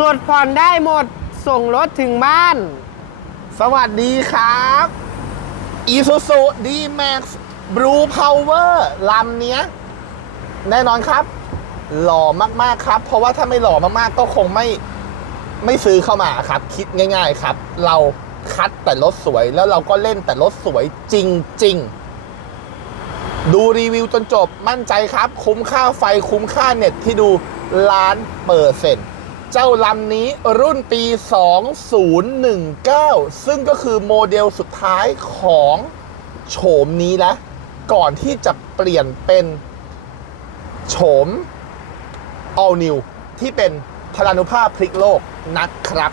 จดผ่อนได้หมดส่งรถถึงบ้าน สวัสดีครับ Isuzu D-Max Blue Power ลำเนี้ย แน่นอนครับ หล่อมากๆครับ เพราะว่าถ้าไม่หล่อมากๆก็คงไม่ไม่ซื้อเข้ามาครับ คิดง่าย ๆครับ เราคัดแต่รถสวยแล้วเราก็เล่นแต่รถสวยจริง ๆ ดูรีวิวจนจบมั่นใจครับ คุ้มค่าไฟคุ้มค่าเน็ตที่ดูล้านเปอร์เซ็นต์ เจ้าลำนี้รุ่นปี 2019 ซึ่งก็คือโมเดลสุดท้ายของโฉมนี้แล้วก่อนที่จะเปลี่ยนเป็นโฉม all new ที่เป็นพลานุภาพพลิกโลกนะครับ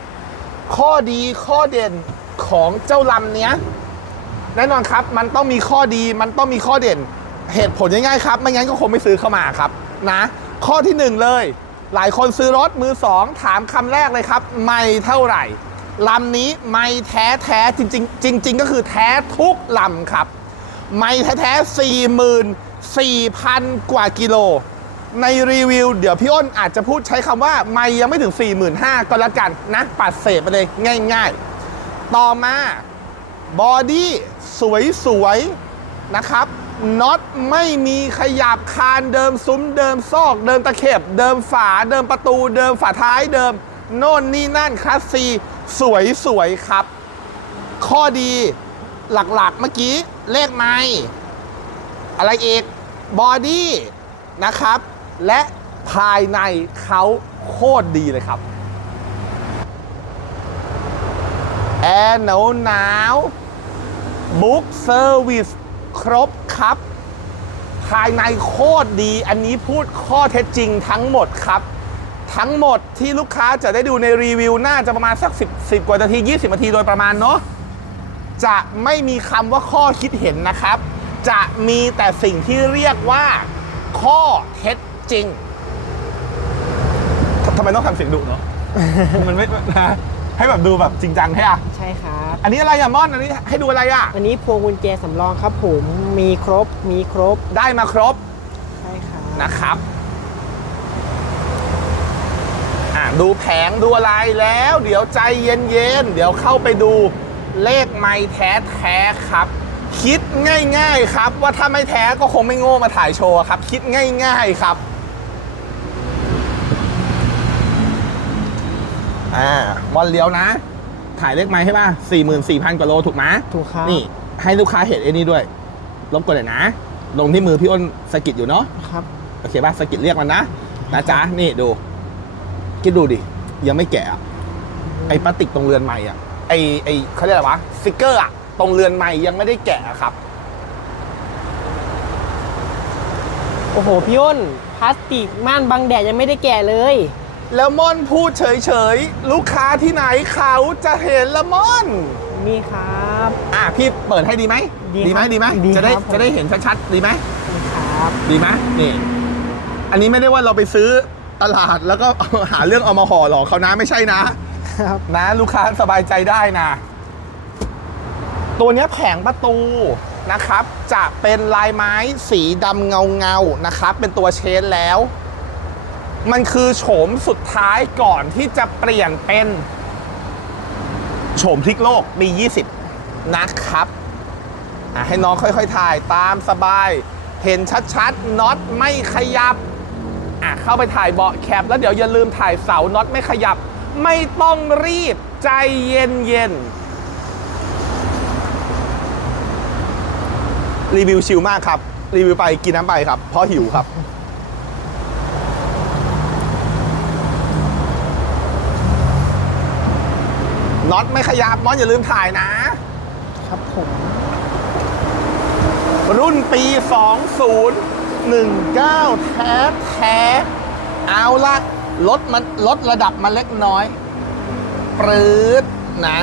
ข้อดีข้อเด่นของเจ้าลำเนี้ยแน่นอนครับมันต้องมีข้อดีมันต้องมีข้อเด่น เหตุผลง่ายๆครับ ไม่งั้นก็คงไม่ซื้อเข้ามาครับนะ ข้อที่หนึ่งเลย หลายคนซื้อรถมือสองถามคำแรกเลยครับ ไม่เท่าไหร่ลำนี้ไม่แท้แท้จริงจริงก็คือแท้ทุกลำครับ ไม่แท้แท้สี่หมื่นสี่พันกว่ากิโล ในรีวิว เดี๋ยวพี่อ้นอาจจะพูดใช้คำว่าไม่ยังไม่ถึง 45,000ก็แล้วกันนะปัดเศษไปเลยง่าย ๆ ต่อมาบอดี้สวยๆนะครับ น็อตไม่มีขยับคานเดิมซุ้มเดิมซอก เดิมตะเข็บ เดิมฝาเดิมประตู เดิมฝาท้ายเดิม โน่นนี่นั่นคลาสซีสวยๆครับ ข้อดีหลักๆเมื่อกี้เลขไม้อะไรอีกบอดี้นะครับ และภายในเขาโคตรดีเลยครับ แอร์หนาวหนาวบุ๊กเซอร์วิส ครบครับ ภายในโคตรดี อันนี้พูดข้อเท็จจริงทั้งหมดครับ ทั้งหมดที่ลูกค้าจะได้ดูในรีวิว น่าจะประมาณสัก 10 10กว่านาที 20 นาทีโดยประมาณเนาะจะไม่มีคำว่าข้อคิดเห็นนะครับ จะมีแต่สิ่งที่เรียกว่า ข้อเท็จจริงทำไมต้องทำเสียงดุเนาะมันไม่นะ ให้แบบดูแบบจริงจังให้อะใช่ครับ อันนี้อะไรอะม่อนอันนี้ให้ดูอะไรอะอันนี้พวงกุญแจสำรองครับผมมีครบมีครบได้มาครบใช่ครับนะครับอะดูแผงดูอะไรแล้ว เดี๋ยวใจเย็นๆเดี๋ยวเข้าไปดูเลขไม่แท้แท้ๆครับ คิดง่าย ๆ ครับ ว่าถ้าไม่แท้ก็คงไม่โง่มาถ่ายโชว์ครับ คิดง่าย ๆ ครับ อ่าวันเลี้ยวนะ ถ่ายเลขไม้ให้ป่ะสี่หมื่นสี่พันกว่าโลถูกไหมถูกครับนี่ ให้ลูกค้าเห็นไอ้นี่ด้วย ลบกดเลยนะ ลงที่มือพี่อ้นสะกิดอยู่เนาะครับโอเคป่ะสะกิดเรียกมันนะนะจ๊ะนี่ดู คิดดูดิ ยังไม่แกะอะไอ้พลาสติกตรงเรือนใหม่อะไอ้ไอ้เขาเรียกอะไรวะสติกเกอร์อะตรงเรือนใหม่ยังไม่ได้แกะอะครับ โอ้โหพี่อ้นพลาสติกม่านบังแดดยังไม่ได้แกะเลย แล้วม่อนพูดเฉยๆ ลูกค้าที่ไหนเขาจะเห็นละม่อนมีครับ อะพี่เปิดให้ดีไหมดีไหมครับดีไหมดีจะได้ครับผม จะได้เห็นชัดๆดีไหมมีครับ ดีไหมนี่ อันนี้ไม่ได้ว่าเราไปซื้อตลาดแล้วก็ หาเรื่องเอามาห่อหลอกเขานะไม่ใช่นะ ครับ นะลูกค้าสบายใจได้นะ ตัวเนี้ยแผงประตูนะครับ จะเป็นลายไม้สีดำเงาเงาๆนะครับ เป็นตัวเชนแล้ว มันคือโฉมสุดท้ายก่อนที่จะเปลี่ยนเป็นโฉมพลิกโลกปี20 นะครับให้น้องค่อย ๆ ถ่ายตามสบาย เห็นชัดๆน็อตไม่ขยับเข้าไปถ่ายเบาะแคปแล้วเดี๋ยวอย่าลืมถ่ายเสาน็อตไม่ขยับ ไม่ต้องรีบใจเย็นๆรีวิวชิลมากครับ รีวิวไปกินน้ำไปครับ เพราะหิวครับ น็อตไม่ขยับน็อตอย่าลืมถ่ายนะ ครับผม รุ่นปี 2019 แท้แท้ๆเอาละลดมันลดระดับมาเล็กน้อยปรื๊ดนะ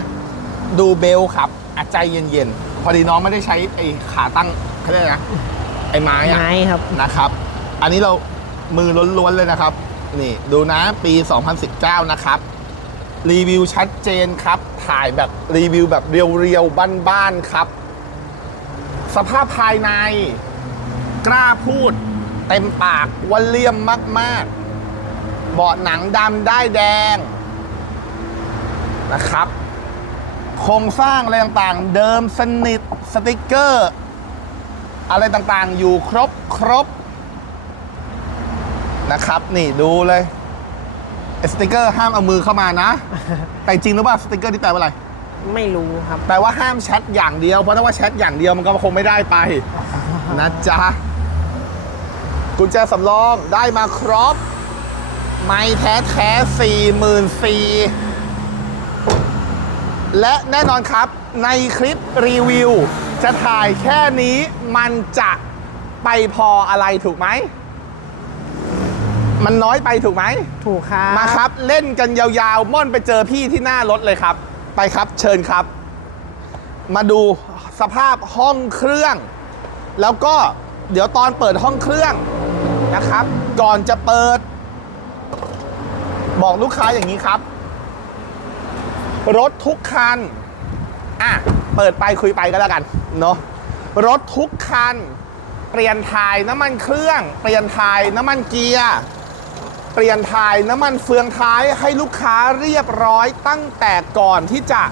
ดูเบลครับอะใจเย็นๆ พอดีน้องไม่ได้ใช้ไอ้ขาตั้งเขาเรียกอะไรนะไอ้ไม้อะไม้ครับ นะครับ อันนี้เรามือล้วนๆเลยนะครับ นี่ดูนะปี 2019 นะครับ รีวิวชัดเจนครับ ถ่ายแบบรีวิวแบบเรียวๆ บ้านๆ ครับ สภาพภายใน กล้าพูด เต็มปากว่าเลี่ยมมาก ๆ เบาะหนังดำได้แดงนะครับ โครงสร้างอะไรต่างๆ เดิมสนิทสติกเกอร์ อะไรต่างๆ อยู่ครบครบนะครับ นี่ดูเลย สติกเกอร์ห้ามเอามือเข้ามานะ แต่จริงหรือเปล่าสติกเกอร์ที่แปลว่าอะไร ไม่รู้ครับ แปลว่าห้ามแชทอย่างเดียว เพราะถ้าว่าแชทอย่างเดียวมันก็คงไม่ได้ไป นะจ๊ะ กุญแจสำรองได้มาครบ ไม่แท้แท้สี่หมื่นสี่และแน่นอนครับในคลิปรีวิว จะถ่ายแค่นี้มันจะไปพออะไรถูกไหม มันน้อยไปถูกไหมถูกครับมาครับ เล่นกันยาวๆ ม่อนไปเจอพี่ที่หน้ารถเลยครับ ไปครับเชิญครับ มาดูสภาพห้องเครื่อง แล้วก็เดี๋ยวตอนเปิดห้องเครื่องนะครับ ก่อนจะเปิด บอกลูกค้าอย่างนี้ครับ รถทุกคันอะเปิดไปคุยไปก็แล้วกันเนาะรถทุกคัน เปลี่ยนถ่ายน้ำมันเครื่อง เปลี่ยนถ่ายน้ำมันเกียร์เปลี่ยนถ่ายน้ำมันเฟืองท้ายให้ลูกค้าเรียบร้อยตั้งแต่ก่อนที่จะ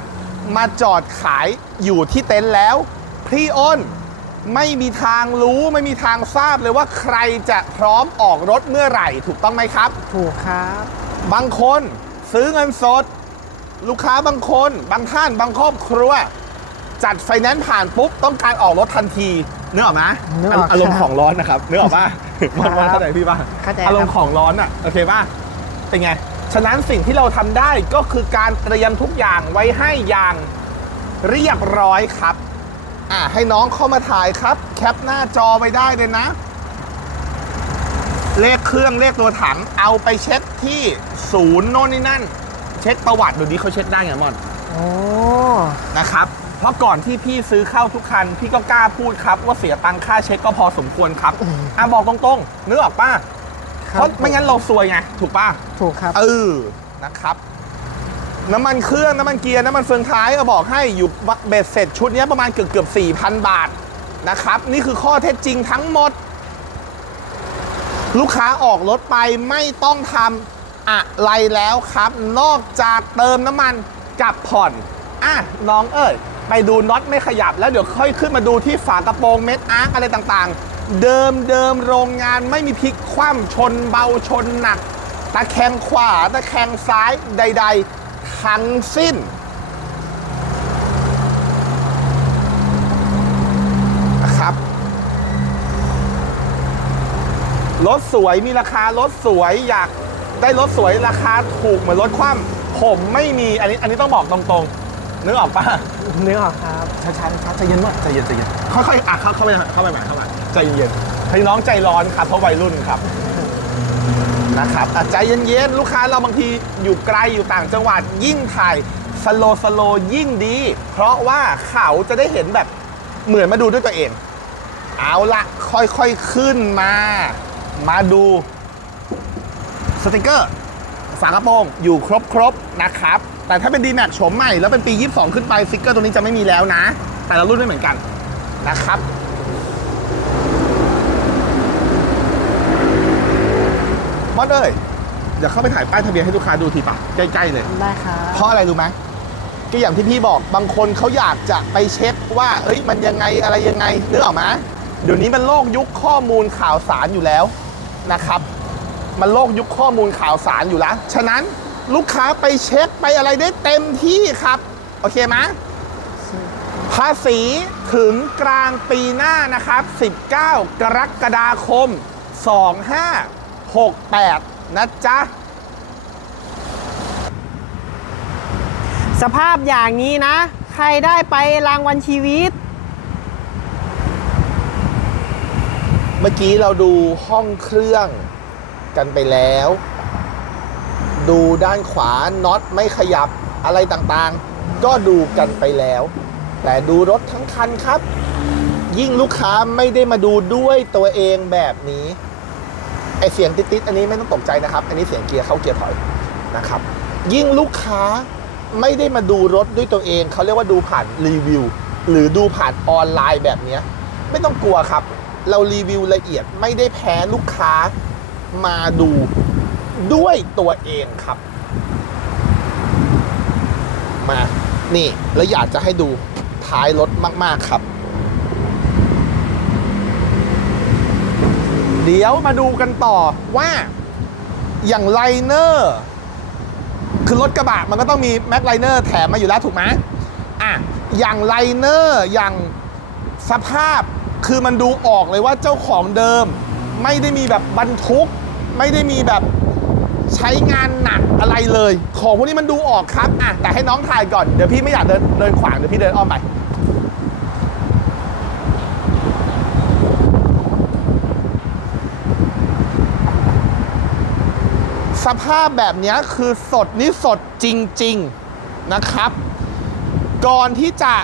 มาจอดขายอยู่ที่เต็นท์แล้ว พี่อ้นไม่มีทางรู้ไม่มีทางทราบเลยว่าใครจะพร้อมออกรถเมื่อไหร่ถูกต้องไหมครับ ถูกครับ บางคนซื้อเงินสด ลูกค้าบางคน บางท่านบางครอบครัว จัดไฟแนนซ์ผ่านปุ๊บ ต้องการออกรถทันทีนึกออกไหมนึกออกอารมณ์ครับของร้อนนะครับนึกออกป่ะ ครับมันเข้าใจพี่ป่ะเข้าใจอารมณ์ครับของร้อนอะโอเคป่ะเป็นไง ฉะนั้นสิ่งที่เราทำได้ก็คือการเตรียมทุกอย่างไว้ให้อย่างเรียบร้อยครับ อะให้น้องเข้ามาถ่ายครับ แคปหน้าจอไปได้เลยนะ เลขเครื่องเลขตัวถังเอาไปเช็คที่ศูนย์โน่นนี่นั่น เช็คประวัติดูดีเขาเช็คได้ไงมอน โอ้ นะครับ เพราะก่อนที่พี่ซื้อเข้าทุกคัน พี่ก็กล้าพูดครับ ว่าเสียตังค่าเช็คก็พอสมควรครับอะบอกตรงๆนึกออกป่ะคเพราะไม่งั้นเราซวยไงถูกป่ะถูกครับเออนะครับ น้ำมันเครื่องน้ำมันเกียร์น้ำมันเฟืองท้ายก็บอกให้อยู่เบ็ดเสร็จชุดนี้ประมาณเกือบเกือบ4,000บาทนะครับ นี่คือข้อเท็จจริงทั้งหมด ลูกค้าออกรถไปไม่ต้องทำอะไรแล้วครับ นอกจากเติมน้ำมันกับผ่อนอะน้องเอ้ย ไปดูน็อตไม่ขยับ แล้วเดี๋ยวค่อยขึ้นมาดูที่ฝากระโปรงเม็ดอาร์คอะไรต่างๆ เดิมเดิมโรงงานไม่มีพลิกคว่ำชนเบาชนหนัก ตะแคงขวาตะแคงซ้ายใด ๆ ทั้งสิ้นนะครับรถสวยมีราคารถสวยอยากได้รถสวยราคาถูกเหมือนรถคว่ำผมไม่มีอันนี้อันนี้ต้องบอกตรงๆนึกออกปะ นึกออกครับช้าช้าช้าใจเย็นว่ะใจเย็นใจเย็นค่อยๆอะเข้าเข้าไปเข้าไปใหม่เข้ามาใจเย็นให้น้องใจร้อนครับเพราะวัยรุ่นครับนะครับใจเย็นๆลูกค้าเราบางทีอยู่ไกลอยู่ต่างจังหวัดยิ่งถ่ายสโลสโลยิ่งดี เพราะว่าเขาจะได้เห็นแบบเหมือนมาดูด้วยตัวเอง เอาละค่อยๆขึ้นมา มาดูสติกเกอร์ฝากระโปรงอยู่ครบๆนะครับ แต่ถ้าเป็น d m a x โฉมใหม่แล้วเป็นปี 22 ขึ้นไปสติกเกอร์ตัวนี้จะไม่มีแล้วนะ แต่ละรุ่นไม่เหมือนกันนะครับมอดเอ้ยเดี๋ยวเข้าไปถ่ายป้ายทะเบียนให้ลูกค้าดูทีปะใกล้ๆเลย ได้ครับเพราะอะไรรู้ไหมก็อย่างที่พี่บอกบางคนเขาอยากจะไปเช็คว่าเอ้ยมันยังไงอะไรยังไงนึกออกไหมเดี๋ยวนี้มันโลกยุคข้อมูลข่าวสารอยู่แล้วนะครับ มันโลกยุคข้อมูลข่าวสารอยู่แล้ว ฉะนั้น ลูกค้าไปเช็คไปอะไรได้เต็มที่ครับ โอเคไหมภาษีถึงกลางปีหน้านะครับ 19 กรกฎาคม 2568 นะจ๊ะ สภาพอย่างนี้นะ ใครได้ไปรางวัลชีวิต เมื่อกี้เราดูห้องเครื่องกันไปแล้ว ดูด้านขวาน็อตไม่ขยับอะไรต่างๆ ก็ดูกันไปแล้ว แต่ดูรถทั้งคันครับ ยิ่งลูกค้าไม่ได้มาดูด้วยตัวเองแบบนี้ไอเสียงติดๆอันนี้ไม่ต้องตกใจนะครับ อันนี้เสียงเกียร์เข้าเกียร์ถอยนะครับ ยิ่งลูกค้าไม่ได้มาดูรถด้วยตัวเองเขาเรียกว่าดูผ่านรีวิวหรือดูผ่านออนไลน์แบบนี้ไม่ต้องกลัวครับ เรารีวิวละเอียดไม่ได้แพ้ลูกค้ามาดู ด้วยตัวเองครับ มานี่แล้วอยากจะให้ดูท้ายรถมาก ๆ ครับ เดี๋ยวมาดูกันต่อว่าอย่างไลเนอร์คือรถกระบะมันก็ต้องมีแม็กไลเนอร์แถมมาอยู่แล้วถูกไหมอะอย่างไลเนอร์อย่างสภาพคือมันดูออกเลยว่าเจ้าของเดิม ไม่ได้มีแบบบรรทุก ไม่ได้มีแบบ ใช้งานหนักอะไรเลย ของพวกนี้มันดูออกครับอะแต่ให้น้องถ่ายก่อน เดี๋ยวพี่ไม่อยากเดินเดินขวางเดี๋ยวพี่เดินอ้อมไปสภาพแบบนี้คือสดนี่สดจริง ๆนะครับ ก่อนที่จะ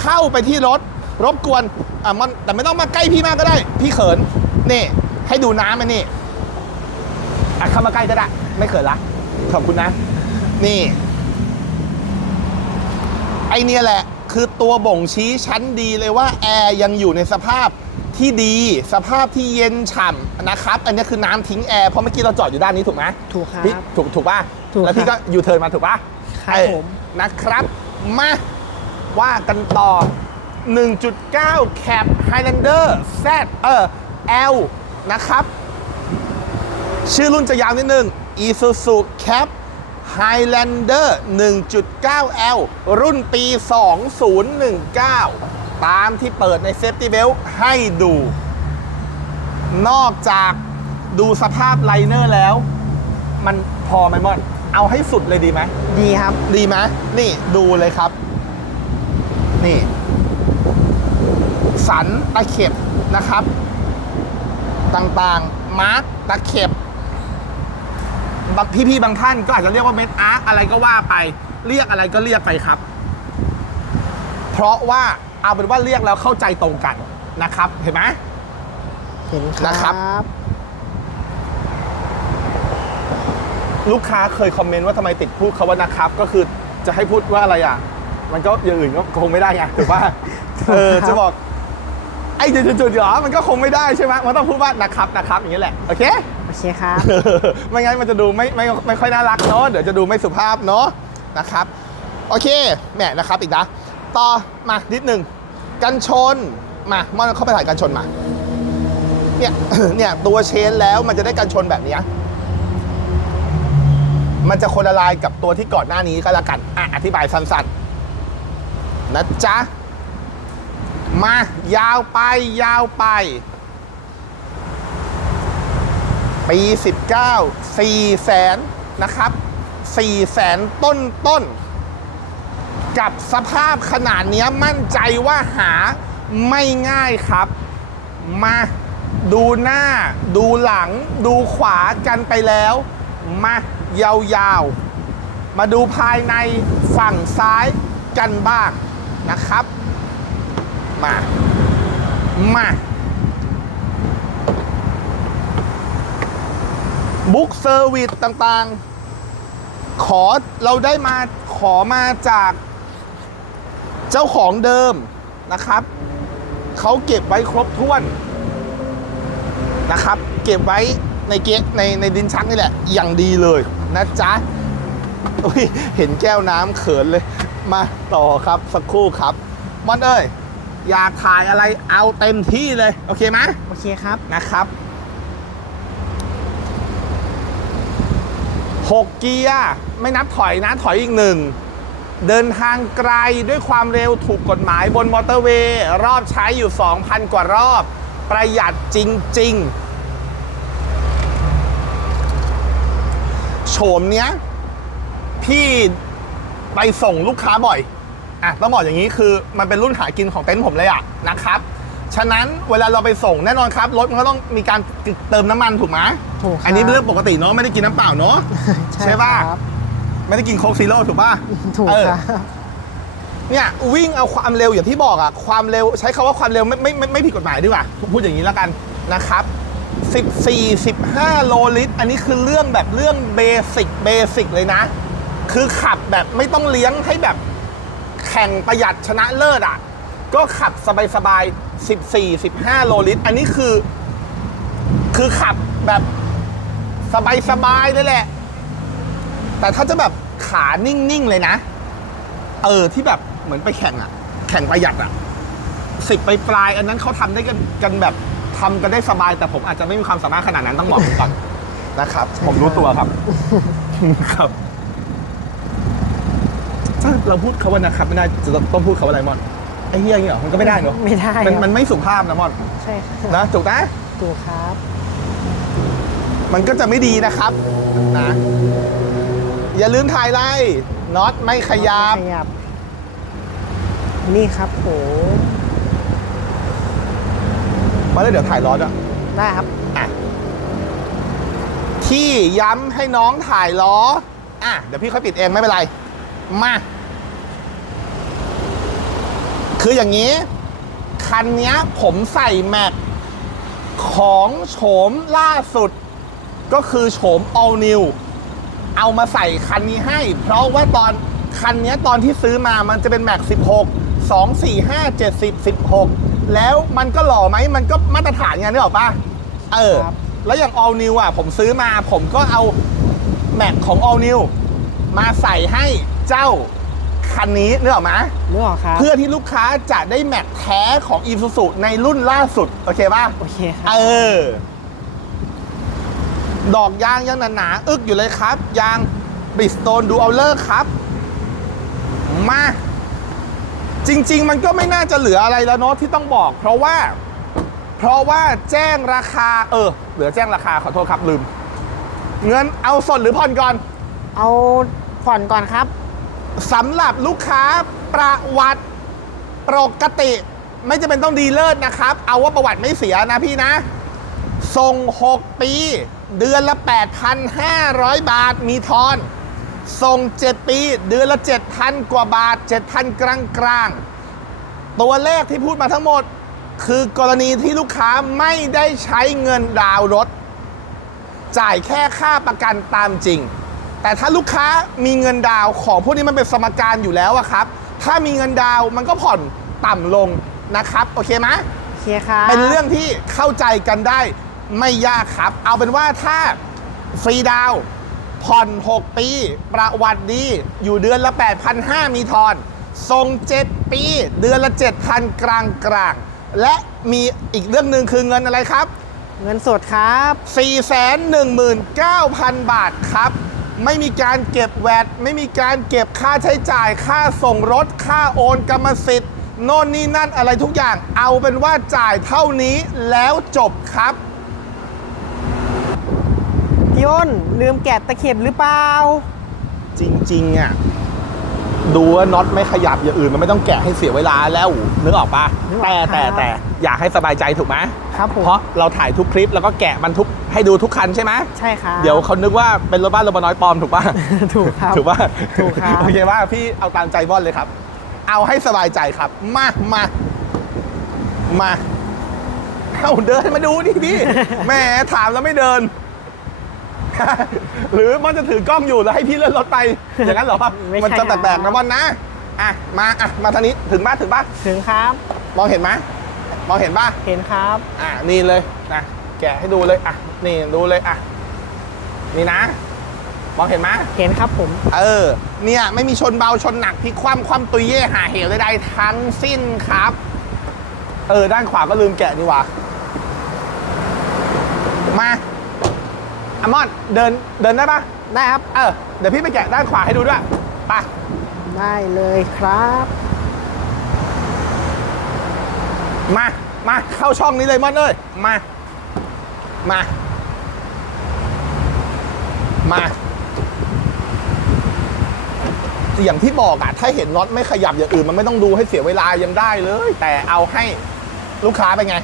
เข้าไปที่รถ รบกวนอะมันแต่ไม่ต้องมาใกล้พี่มากก็ได้ พี่เขิน นี่ ให้ดูน้ำมันนี่ อะเข้ามาใกล้ก็ได้ ไม่เขินละ ขอบคุณนะ นี่ ไอเนี่ยแหละ คือตัวบ่งชี้ชั้นดีเลยว่าแอร์ยังอยู่ในสภาพที่ดี สภาพที่เย็นฉ่ำนะครับ อันนี้คือน้ำทิ้งแอร์เพราะเมื่อกี้เราจอดอยู่ด้านนี้ถูกไหมถูกครับพี่ถูกถูกป่ะถูกแล้วพี่ครัก็บยูเทิร์นมาถูกป่ะครับเออผม นะครับ มาว่ากันต่อ 1.9 Cap Highlander Z เออ L นะครับ ชื่อรุ่นจะยาวนิดนึง Isuzu Cap Highlander 1.9L รุ่นปี 2019 ตามที่เปิดใน Safety Belt ให้ดู นอกจากดูสภาพไลเนอร์แล้ว มันพอไหมมอน เอาให้สุดเลยดีไหม ดีครับ ดีไหมนี่ดูเลยครับ นี่ สันตะเข็บนะครับ ต่างๆ มาร์กตะเข็บ บางพี่ๆบางท่านก็อาจจะเรียกว่าเม็ดอาร์คอะไรก็ว่าไป เรียกอะไรก็เรียกไปครับ เพราะว่าเอาเป็นว่าเรียกแล้วเข้าใจตรงกันนะครับ เห็นไหม เห็นคนะครัรับ บ ลูกค้าเคยคอมเมนต์ว่าทำไมติดพูดคาว่านะครับ ก็คือจะให้พูดว่าอะไรอะ มันก็อย่างอื่นก็คงไม่ได้ไงถูกป่ะเออครับจะบอกไอ้จุดๆๆเหรอมันก็คงไม่ได้ใช่ไหมมันต้องพูดว่านะครับนะครับอย่างนี้แหละโอเคโอ เคครับ ไม่งั้นมันจะดูไม่ไม่ไม่ค่อยน่ารักเนาะเดี๋ยวจะดูไม่สุภาพเนาะนะครับ โอเคแหมนะครับอีกนะ ต่อมานิดหนึ่งกันชนมามอนเข้าไปถ่ายกันชนมาเนี่ยเนี่ยตัวเชนแล้วมันจะได้กันชนแบบนี้มันจะคนละลายกับตัวที่ก่อนหน้านี้ก็แล้วกันอะอธิบายสั้นๆนะจ๊ะมายาวไปยาวไป ปี 19 4แสนนะครับ4แสนต้นต้น กับสภาพขนาดเนี้ยมั่นใจว่าหาไม่ง่ายครับ มาดูหน้า ดูหลัง ดูขวากันไปแล้ว มายาวๆ มาดูภายในฝั่งซ้ายกันบ้างนะครับ มา มา บุ๊กเซอร์วิสต่างๆ ขอเราได้มาขอมาจากเจ้าของเดิมนะครับ เขาเก็บไว้ครบถ้วนนะครับ เก็บไว้ในเก๊กในในดินชักนี่แหละ อย่างดีเลยนะจ๊ะอุ๊ยเห็นแก้วน้ำเขินเลย มาต่อครับสักครู่ครับมอนเอ้ยอยากถ่ายอะไรเอาเต็มที่เลย โอเคไหมโอเคครับนะครับ 6 เกียร์ ไม่นับถอยนะถอยอีกหนึ่ง เดินทางไกลด้วยความเร็วถูกกฎหมายบนมอเตอร์เวย์รอบใช้อยู่ 2,000 กว่ารอบ ประหยัดจริง ๆ โฉมเนี้ย พี่ไปส่งลูกค้าบ่อย อะ ต้องบอกอย่างนี้คือมันเป็นรุ่นหากินของเต็นท์ผมเลยอะนะครับ ฉะนั้นเวลาเราไปส่งแน่นอนครับรถมันก็ต้องมีการเติมน้ำมันถูกไหมถูกครับอันนี้เป็นเรื่องปกติเนาะไม่ได้กินน้ำเปล่าเนาะใช่ป่ะครับ ไม่ได้กินโค้กซีโร่ถูกป่ะถูกเออครับเนี่ยวิ่งเอาความเร็วอย่างที่บอกอะความเร็วใช้คาว่าความเร็วไม่ไม่ไม่ไม่ผิดกฎหมายดีกว่าพูดอย่างนี้แล้วกันนะครับ14 15 โลลิตร อันนี้คือเรื่องแบบเรื่องเบสิกเบสิกเลยนะ คือขับแบบไม่ต้องเลี้ยงให้แบบแข่งประหยัดชนะเลิศอะ ก็ขับสบายๆ 14 15 โลลิตร อันนี้คือ คือขับแบบสบายๆเลยแหละ แต่ถ้าจะแบบขานิ่ง ๆ เลยนะ เออ ที่แบบเหมือนไปแข่งอะแข่งประหยัดอะสิบไปปลาย อันนั้นเขาทำได้กันกันแบบทำกันได้สบาย แต่ผมอาจจะไม่มีความสามารถขนาดนั้นต้องบอกก่อนนะครับ ผมรู้ตัวครับ ครับถ้าเราพูดคาว่านะครับไม่ได้จะต้องพูดคาว่าอะไรมอน อ้เฮียอย่างเงี้ยเหรอมันก็ไม่ได้เนอะไม่ได้มันครับมันไม่สุภาพนะมอนใช่ครับนะถูกนะถูกครับ มันก็จะไม่ดีนะครับนะอย่าลืมถ่ายไล่น็อตไม่ขยับ ขยับ นี่ครับผมมาเลยเดี๋ยวถ่ายล้อด้วยได้ครับ อะที่ย้ำให้น้องถ่ายล้อ อะ เดี๋ยวพี่ค่อยปิดเองไม่เป็นไร มา คืออย่างนี้ คันเนี้ยผมใส่แม็กของโฉมล่าสุด ก็คือโฉม all new เอามาใส่คันนี้ให้ เพราะว่าตอนคันเนี้ยตอนที่ซื้อมามันจะเป็นแม็ก16 2 4 5 70 16 แล้วมันก็หล่อไหม มันก็มาตรฐานไงนึกออกปะเออครับแล้วอย่าง all new อะ ผมซื้อมาผมก็เอาแม็กของ all new มาใส่ให้เจ้า คันนี้นึกออกไหมนึกออกครับ เพื่อที่ลูกค้าจะได้แม็กแท้ของ i s u z u ในรุ่นล่าสุด โอเคป่ะ โอเคครัเอบอดอกยางยังหนาๆอึกอยู่เลยครับ ยางบริสโตนดูเอาเลอร์ครับ มา จริง ๆ มันก็ไม่น่าจะเหลืออะไรแล้วเนาะที่ต้องบอก เพราะว่า เพราะว่าแจ้งราคา เออ เหลือแจ้งราคาขอโทษครับลืม เงินเอาสดหรือผ่อนก่อน เอาผ่อนก่อนครับ สำหรับลูกค้าประวัติปกติ ไม่จะเป็นต้องดีเลิศนะครับ เอาว่าประวัติไม่เสียนะพี่นะ ส่ง 6 ปี เดือนละ 8,500 บาทมีทอน ส่ง 7 ปี เดือนละ 7,000 กว่าบาท 7,000 กลางกลางๆตัวเลขที่พูดมาทั้งหมด คือกรณีที่ลูกค้าไม่ได้ใช้เงินดาวน์รถ จ่ายแค่ค่าประกันตามจริง แต่ถ้าลูกค้ามีเงินดาวน์ของพวกนี้มันเป็นสมการอยู่แล้วอะครับ ถ้ามีเงินดาวน์มันก็ผ่อนต่ำลงนะครับ โอเคไหมโอเคครับเป็นเรื่องที่เข้าใจกันได้ไม่ยากครับ เอาเป็นว่าถ้าฟรีดาวน์ผ่อน 6 ปี ประวัติดีอยู่เดือนละ 8,500 มีทอนส่ง7 ปี เดือนละ 7,000 กลางกลางๆและมีอีกเรื่องหนึ่งคือเงินอะไรครับ เงินสดครับ 419,000 บาทครับ ไม่มีการเก็บแวดไม่มีการเก็บค่าใช้จ่าย ค่าส่งรถ ค่าโอนกรรมสิทธิ์โน่นนี่นั่นอะไรทุกอย่าง เอาเป็นว่าจ่ายเท่านี้แล้วจบครับ พี่อ้นลืมแกะตะเข็บหรือเปล่า จริงๆอะ ดูว่าน็อตไม่ขยับอย่างอื่นมันไม่ต้องแกะให้เสียเวลาแล้วนึกออกปะนึกออกแต่ครับ แต่แต่อยากให้สบายใจถูกไหมครับผมเพราะเราถ่ายทุกคลิปแล้วก็แกะมันทุกให้ดูทุกคันใช่ไหมใช่ครับ เดี๋ยวเขานึกว่าเป็นรถบ้านรถบน้อยปลอมถูกปะ ถูกครับถูกป่ะถูกครับ โอเคว่าพี่เอาตามใจบอลเลยครับ เอาให้สบายใจครับ มามามาเอาเดินมาดูดิพี่ แหมถามแล้วไม่เดิน หรือมันจะถือกล้องอยู่แล้วให้พี่เลื่อนรถไป อย่างนั้นเหรอไม่ใช่มันจะครับแปลกๆนะบอลนะ อะ มาอะมาทางนี้ถึงบ้านถึงบ้านถึงครับ มองเห็นไหมมองเห็นป่ะ เห็นครับ อะนี่เลยนะแกะให้ดูเลยอะนี่ดูเลยอะนี่นะ มองเห็นไหมเห็นครับผม เออ เนี่ยไม่มีชนเบาชนหนักพลิกคว่ำคว่ำตุยเย่หาเหวใดๆทั้งสิ้นครับ เออ ด้านขวาก็ลืมแกะนี่หว่ามา อามอนเดินเดินได้ปะได้ครับ เออเดี๋ยวพี่ไปแกะด้านขวาให้ดูด้วยไปได้เลยครับ มามาเข้าช่องนี้เลยมอนเอ้ยมา มา มาอย่างที่บอกอะถ้าเห็นน็อตไม่ขยับอย่างอื่นมันไม่ต้องดูให้เสียเวลายังได้เลย แต่เอาให้ลูกค้าเป็นไง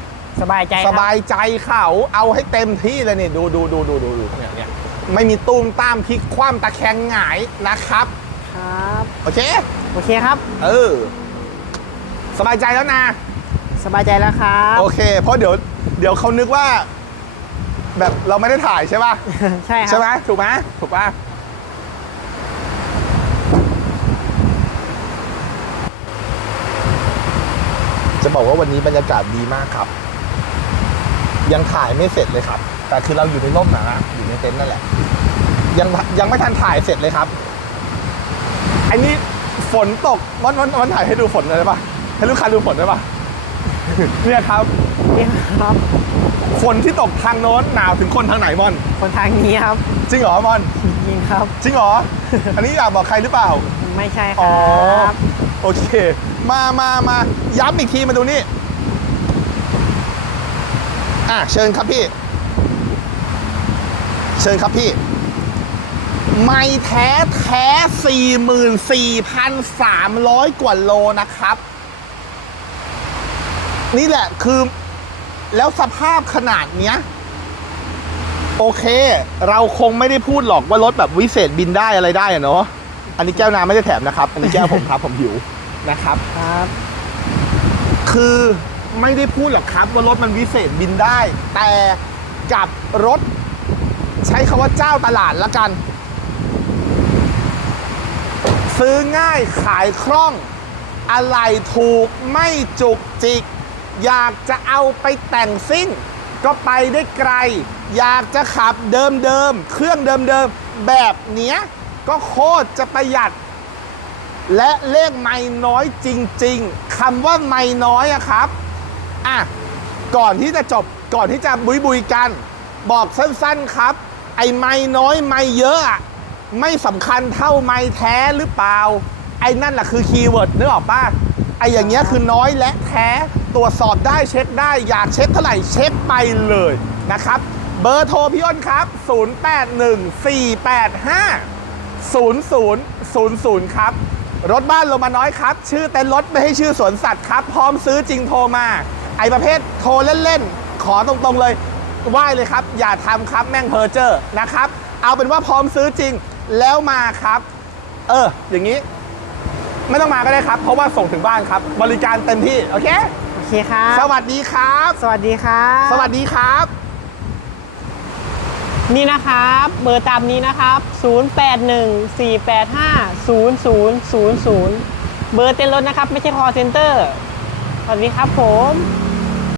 สบายใจคสรับายใจเขาเอาให้เต็มที่เลยนี่ดูดูดูดูดูดูเนี่ยเนี่ยไม่มีตูมตามพลิกคว่ำตะแคงหงายนะครับ ครับ โอเค โอเคครับ เออ สบายใจแล้วนะ สบายใจแล้วครับ โอเค เพราะเดี๋ยวเดี๋ยวเขานึกว่า แบบเราไม่ได้ถ่ายใช่ป่ะ ใช่ครัใช่ไหมถูกไหมถูกป่ะ จะบอกว่าวันนี้บรรยากาศดีมากครับ ยังถ่ายไม่เสร็จเลยครับ แต่คือเราอยู่ในร่มนะอยู่ในเต็นท์นั่นแหละ ยังยังไม่ทันถ่ายเสร็จเลยครับ อันนี้ฝนตกมันมันมันถ่ายให้ดูฝนได้ปะให้ลูกค้าดูฝนได้ปะเนี่ยครับนี่ครับฝนที่ตกทางโน้นหนาวถึงคนทางไหนมอนคนทางนี้ครับ จริงเหรอมอนจริงครับ จริงเหรอ อันนี้อยากบอกใครหรือเปล่า ไม่ใช่คอ๋อรับ โอเค มามามาย้ำอีกทีมาดูนี่ อะเชิญครับพี่ เชิญครับพี่ ไม่แท้แท้44,300กว่าโลนะครับ นี่แหละคือ แล้วสภาพขนาดเนี้ย โอเค เราคงไม่ได้พูดหรอกว่ารถแบบวิเศษบินได้อะไรได้อะเนาะอันนี้แก้วน้ำไม่ได้แถมนะครับ อันนี้แก้วผมครับผมหิวนะครับ ครับ คือ ไม่ได้พูดหรอกครับว่ารถมันวิเศษบินได้ แต่กับรถใช้คาว่าเจ้าตลาดละกัน ซื้อง่ายขายคล่อง อะไรถูกไม่จุกจิก อยากจะเอาไปแต่งซิ่ง ก็ไปได้ไกล อยากจะขับเดิมๆ เครื่องเดิมๆ แบบเนี้ย ก็โคตรจะประหยัด และเลขไม่น้อยจริงๆคำว่าไม่น้อยอะครับ อะก่อนที่จะจบก่อนที่จะบุยบุยกัน บอกสั้นๆครับ ไอ้ไม่น้อยไม่เยอะอะไม่สำคัญเท่าไม่แท้หรือเปล่า ไอ้นั่นแหละคือคีย์เวิร์ดนึกออกป่ะไอ้อย่างเงี้ยคือน้อยและแท้ตรวจสอบได้เช็คได้อยากเช็คเท่าไหร่เช็คไปเลยนะครับ เบอร์โทรพี่อ้นครับ 081485 0000 ครับ รถบ้านลงมาน้อยครับ ชื่อเต็นรถไม่ให้ชื่อสวนสัตว์ครับ พร้อมซื้อจริงโทรมา ไอประเภทโทรเล่นๆ ขอตรงๆเลยไหว้เลยครับ อย่าทำครับแม่งเพอเจอร์นะครับ เอาเป็นว่าพร้อมซื้อจริงแล้วมาครับ เออ อย่างนี้ ไม่ต้องมาก็ได้ครับ เพราะว่าส่งถึงบ้านครับ บริการเต็มที่ โอเค โอเคครับ สวัสดีครับ สวัสดีครับ สวัสดีครับ นี่นะครับ เบอร์ตามนี้นะครับ 0814850000 เบอร์เต้นรถนะครับ ไม่ใช่คอเซ็นเตอร์ สวัสดีครับผม